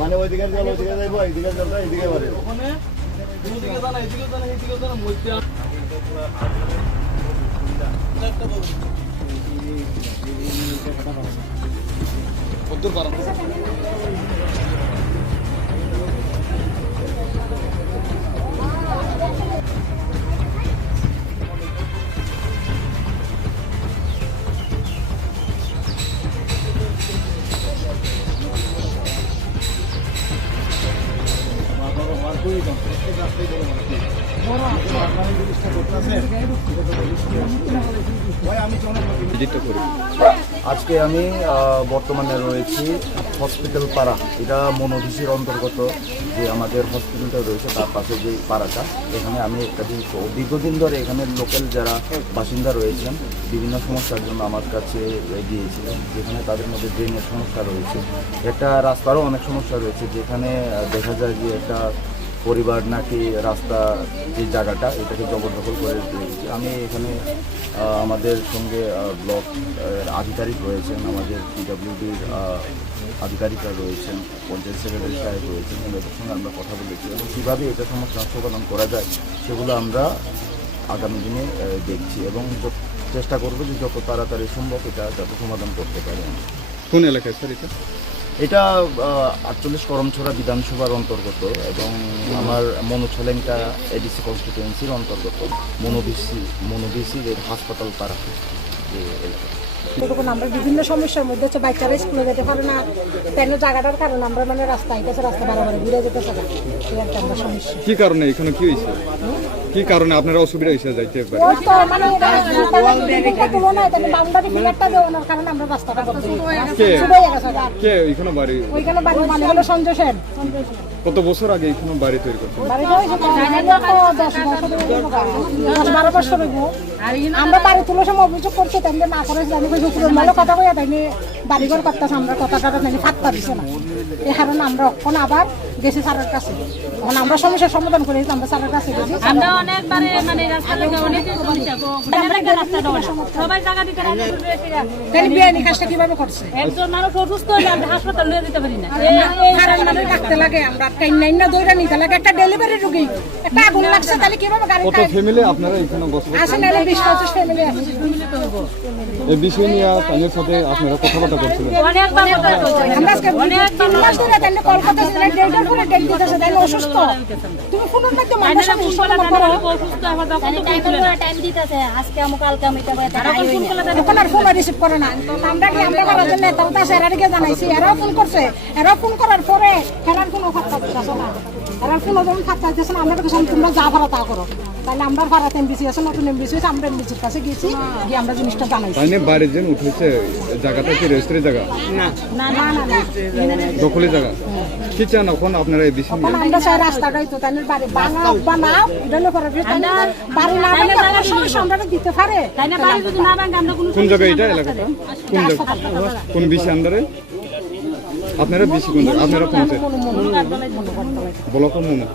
মানে ওইদিকে জল ওইদিকে যাইবো, এইদিকে জলটা এইদিকে বাড়ে। ওখানে দুদিকে জানা, এইদিকে জানা, এইদিকে জানা, মধ্যে কদ্দুর পারা আজকে আমি বর্তমানে রয়েছি হসপিটাল পাড়া, এটা মনোভিসির অন্তর্গত যে আমাদের হসপিটালটা রয়েছে তার পাশে যে পাড়াটা, এখানে আমি একটা দীর্ঘদিন ধরে এখানে লোকাল যারা বাসিন্দা রয়েছেন বিভিন্ন সমস্যার জন্য আমার কাছে গিয়েছিলেন, যেখানে তাদের মধ্যে ড্রেনের সমস্যা রয়েছে, একটা রাস্তারও অনেক সমস্যা রয়েছে, যেখানে দেখা যায় যে একটা পরিবার নাকি রাস্তা যে জায়গাটা এটাকে জবরদখল করে রেখেছে। আমি এখানে আমাদের সঙ্গে ব্লক আধিকারিক রয়েছেন, আমাদের পিডব্লিউডির আধিকারিকরা রয়েছেন, পঞ্চায়েত সেক্রেটারি সাহেব রয়েছেন, এদের সঙ্গে আমরা কথা বলেছি এবং কীভাবে এটা সমস্যা সমাধান করা যায় সেগুলো আমরা আগামী দিনে দেখছি এবং চেষ্টা করবো যে যত তাড়াতাড়ি সম্ভব এটা যাতে সমাধান করতে পারি। কোন এলাকায় স্যার এটা? এটা 48 করমছড়া বিধানসভার অন্তর্গত এবং আমার মনোছলেঙ্কা এডিসি কনস্টিটুয়েন্সির অন্তর্গত মনোভিসির হাসপাতাল পাড়া যে এলাকা। এরকম আমরা বিভিন্ন সমস্যার মধ্যে হচ্ছে বাচ্চারা স্কুলে যেতে পারে না, কেন জায়গাটার কারণে আমরা মানে রাস্তা আইতেছে, রাস্তা বারবার ঘুরে যেতেছে না, এই একটা আমরা সমস্যা। কি কারণে এখানে কি হয়েছে, কি কারণে আপনারা অসুবিধা হয়েছে যাইতে পারে? ওই তো মানে বাউন্ডারি ফিগারটা দেওয়ানোর কারণে আমরা রাস্তাটা বন্ধ হয়ে গেছে। কে এখানে বাড়ি? ওইখানে বাড়ি মানে হলো সঞ্জয় সেন। কত বছর আগে এখানে বাড়ি তৈরি করছেন? বাড়িটা হয়েছে 10-12 বছর হইব। আমরা বাড়ি তুলে সময় অভিযোগ করছি, তাই না করেছি, আমি উপরের মেলে কথা কইয়া তাই বাড়িঘর করতেছে, আমরা কথাটা তাই ফাঁকতা দিছে না, এই কারণে আমরা এখন আবার গেছি স্যারের কাছে। এখন আমরা সমস্যার সমাধান করে আমরা স্যারের কাছে গেছি। আমরা অনেকবারে মানে রাস্তা লাগে অনেক সমস্যা, সবাই জায়গা দিতে রাজি হয়েছে। তাই বিয়ানি কাজটা কিভাবে করছে? একজন মানুষ অসুস্থ হলে আমরা হাসপাতাল নিয়ে যেতে পারি না, কারণ মানে রাখতে লাগে, আমরা টাইম নাই না দইরা নিতে লাগে। একটা ডেলিভারি রোগী একটা আগুন লাগছে, তাহলে কিভাবে গাড়ি কত ফ্যামিলি আপনারা এখানে বসবাস আসে? না 20-25 ফ্যামিলি আছে। এই বিষয় নিয়ে তাদের সাথে আপনারা কথাবার্তা করছিলেন? আমরা আজকে 3 মাস ধরে তাই কল করতেছি, ডেটের পরে ডেট দিতেছে, তাই অসুস্থ। তুমি ফোনের মধ্যে মানুষের সুস্থ না করো, অসুস্থ আবার টাইম দিতেছে, আজকে আমি কালকে আমি এটা এখন আর ফোন রিসিভ করে না। আমরা কি আমরা করার জন্য তাও তা স্যারারিকে জানাইছি, এরাও ফোন করছে, এরাও ফোন করার পরে ফেরার কোনো ফাঁকা দিতেছে না, এরা ফোন যখন ফাঁকা দিতেছে না, আমরা তো তোমরা যা ভাড়া তা করো। তাহলে আমরা ভাড়াতে এমবিসি আছে, নতুন এমবিসি আছে, আমরা এমবিসির কাছে গেছি, গিয়ে আমরা জিনিসটা জানাইছি। তাই না বাড়ির জন্য উঠেছে জায়গাটা কি রেজিস্ট্রি জায়গা না না না না দখলি জায়গা? কি চান এখন আপনারা এই বিষয় নিয়ে? আমরা চাই রাস্তাটাই তো তাই বাড়ি বানাও, এটা করে বাড়ি না বানালে সমস্যা আমরা দিতে পারে, তাই না? বাড়ি যদি না ভাঙে আমরা কোন জায়গায় এটা এলাকাটা? কোন জায়গা, কোন বিষয় আন্ডারে আপনারা বেশি কোন আপনারা পৌঁছে ব্লক মনে